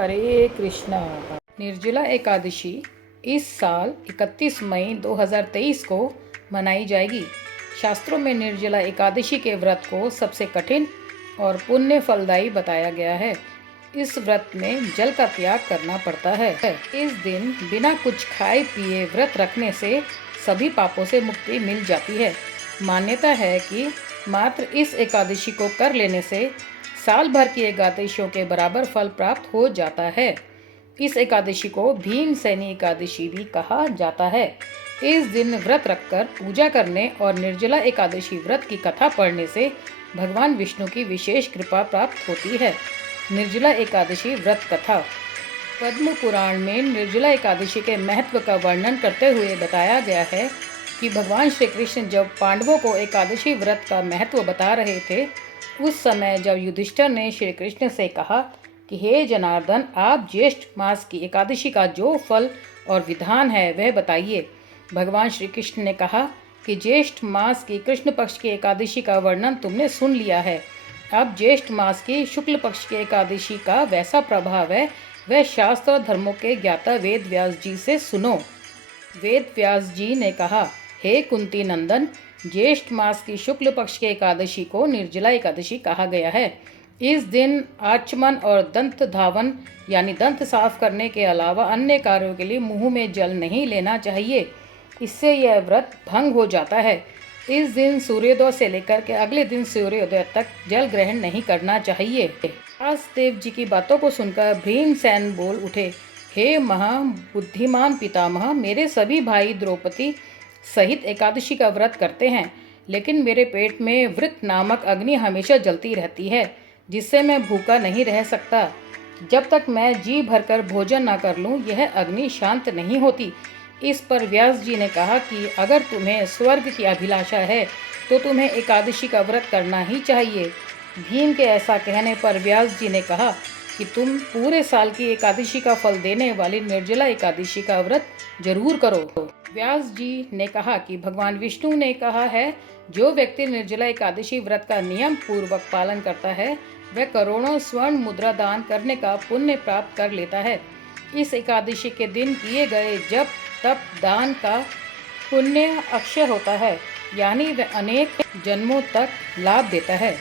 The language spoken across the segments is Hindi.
हरे कृष्णा। निर्जला एकादशी इस साल 31 मई 2023 को मनाई जाएगी। शास्त्रों में निर्जला एकादशी के व्रत को सबसे कठिन और पुण्य फलदायी बताया गया है। इस व्रत में जल का त्याग करना पड़ता है। इस दिन बिना कुछ खाए पिए व्रत रखने से सभी पापों से मुक्ति मिल जाती है। मान्यता है कि मात्र इस एकादशी को कर लेने से साल भर की एकादशियों के बराबर फल प्राप्त हो जाता है। इस एकादशी को भीमसेनी एकादशी भी कहा जाता है। इस दिन व्रत रखकर पूजा करने और निर्जला एकादशी व्रत की कथा पढ़ने से भगवान विष्णु की विशेष कृपा प्राप्त होती है। निर्जला एकादशी व्रत कथा। पद्म पुराण में निर्जला एकादशी के महत्व का वर्णन करते हुए बताया गया है कि भगवान श्री कृष्ण जब पांडवों को एकादशी व्रत का महत्व बता रहे थे, उस समय जब युधिष्ठिर ने श्री कृष्ण से कहा कि हे जनार्दन, आप ज्येष्ठ मास की एकादशी का जो फल और विधान है वह बताइए। भगवान श्री कृष्ण ने कहा कि ज्येष्ठ मास की कृष्ण पक्ष की एकादशी का वर्णन तुमने सुन लिया है। अब ज्येष्ठ मास की शुक्ल पक्ष की एकादशी का वैसा प्रभाव है वह शास्त्र और धर्मों के ज्ञाता वेद व्यास जी से सुनो। वेद व्यास जी ने कहा, हे कुंती नंदन, ज्येष्ठ मास की शुक्ल पक्ष की एकादशी को निर्जला एकादशी कहा गया है। इस दिन आचमन और दंत धावन यानी दंत साफ करने के अलावा अन्य कार्यों के लिए मुंह में जल नहीं लेना चाहिए। इससे यह व्रत भंग हो जाता है। इस दिन सूर्योदय से लेकर के अगले दिन सूर्योदय तक जल ग्रहण नहीं करना चाहिए। व्यासदेव जी की बातों को सुनकर भीमसेन बोल उठे, हे महाबुद्धिमान पितामह, मेरे सभी भाई द्रौपदी सहित एकादशी का व्रत करते हैं, लेकिन मेरे पेट में वृक नामक अग्नि हमेशा जलती रहती है, जिससे मैं भूखा नहीं रह सकता। जब तक मैं जी भरकर भोजन न कर लूं, यह अग्नि शांत नहीं होती। इस पर व्यास जी ने कहा कि अगर तुम्हें स्वर्ग की अभिलाषा है तो तुम्हें एकादशी का व्रत करना ही चाहिए। भीम के ऐसा कहने पर व्यास जी ने कहा कि तुम पूरे साल की एकादशी का फल देने वाली निर्जला एकादशी का व्रत जरूर करो। व्यास जी ने कहा कि भगवान विष्णु ने कहा है, जो व्यक्ति निर्जला एकादशी व्रत का नियम पूर्वक पालन करता है वह करोड़ों स्वर्ण मुद्रा दान करने का पुण्य प्राप्त कर लेता है। इस एकादशी के दिन किए गए जप तप दान का पुण्य अक्षय होता है, यानी वह अनेक जन्मों तक लाभ देता है।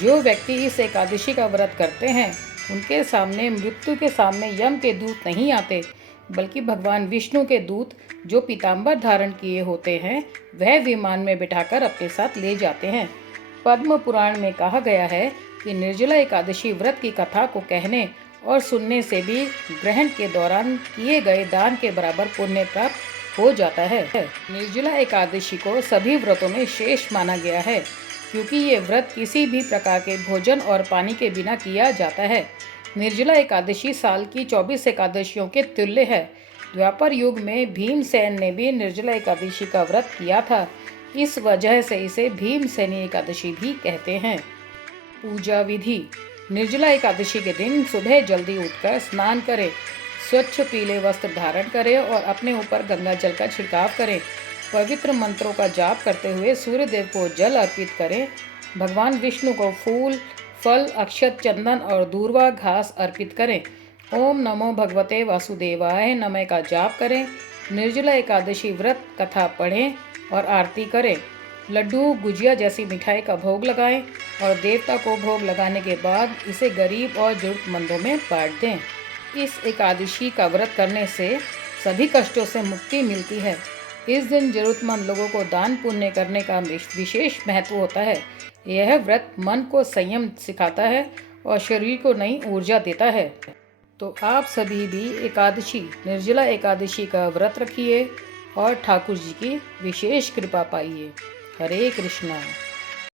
जो व्यक्ति इस एकादशी का व्रत करते हैं उनके सामने मृत्यु के सामने यम के दूत नहीं आते, बल्कि भगवान विष्णु के दूत जो पीताम्बर धारण किए होते हैं वह विमान में बिठाकर अपने साथ ले जाते हैं। पद्म पुराण में कहा गया है कि निर्जला एकादशी व्रत की कथा को कहने और सुनने से भी ग्रहण के दौरान किए गए दान के बराबर पुण्य प्राप्त हो जाता है। निर्जला एकादशी को सभी व्रतों में श्रेष्ठ माना गया है, क्योंकि ये व्रत किसी भी प्रकार के भोजन और पानी के बिना किया जाता है। निर्जला एकादशी साल की 24 एकादशियों के तुल्य है। द्वापर युग में भीमसेन ने भी निर्जला एकादशी का व्रत किया था। इस वजह से इसे भीमसेनी एकादशी भी कहते हैं। पूजा विधि। निर्जला एकादशी के दिन सुबह जल्दी उठकर स्नान करें, स्वच्छ पीले वस्त्र धारण करें और अपने ऊपर गंगा जल का छिड़काव करें। पवित्र मंत्रों का जाप करते हुए सूर्य देव को जल अर्पित करें। भगवान विष्णु को फूल फल अक्षत चंदन और दूर्वा घास अर्पित करें। ओम नमो भगवते वासुदेवाय नमः का जाप करें। निर्जला एकादशी व्रत कथा पढ़ें और आरती करें। लड्डू गुजिया जैसी मिठाई का भोग लगाएं और देवता को भोग लगाने के बाद इसे गरीब और जरूरतमंदों में बांट दें। इस एकादशी का व्रत करने से सभी कष्टों से मुक्ति मिलती है। इस दिन जरूरतमंद लोगों को दान पुण्य करने का विशेष महत्व होता है। यह व्रत मन को संयम सिखाता है और शरीर को नई ऊर्जा देता है। तो आप सभी भी एकादशी निर्जला एकादशी का व्रत रखिए और ठाकुर जी की विशेष कृपा पाइए। हरे कृष्णा।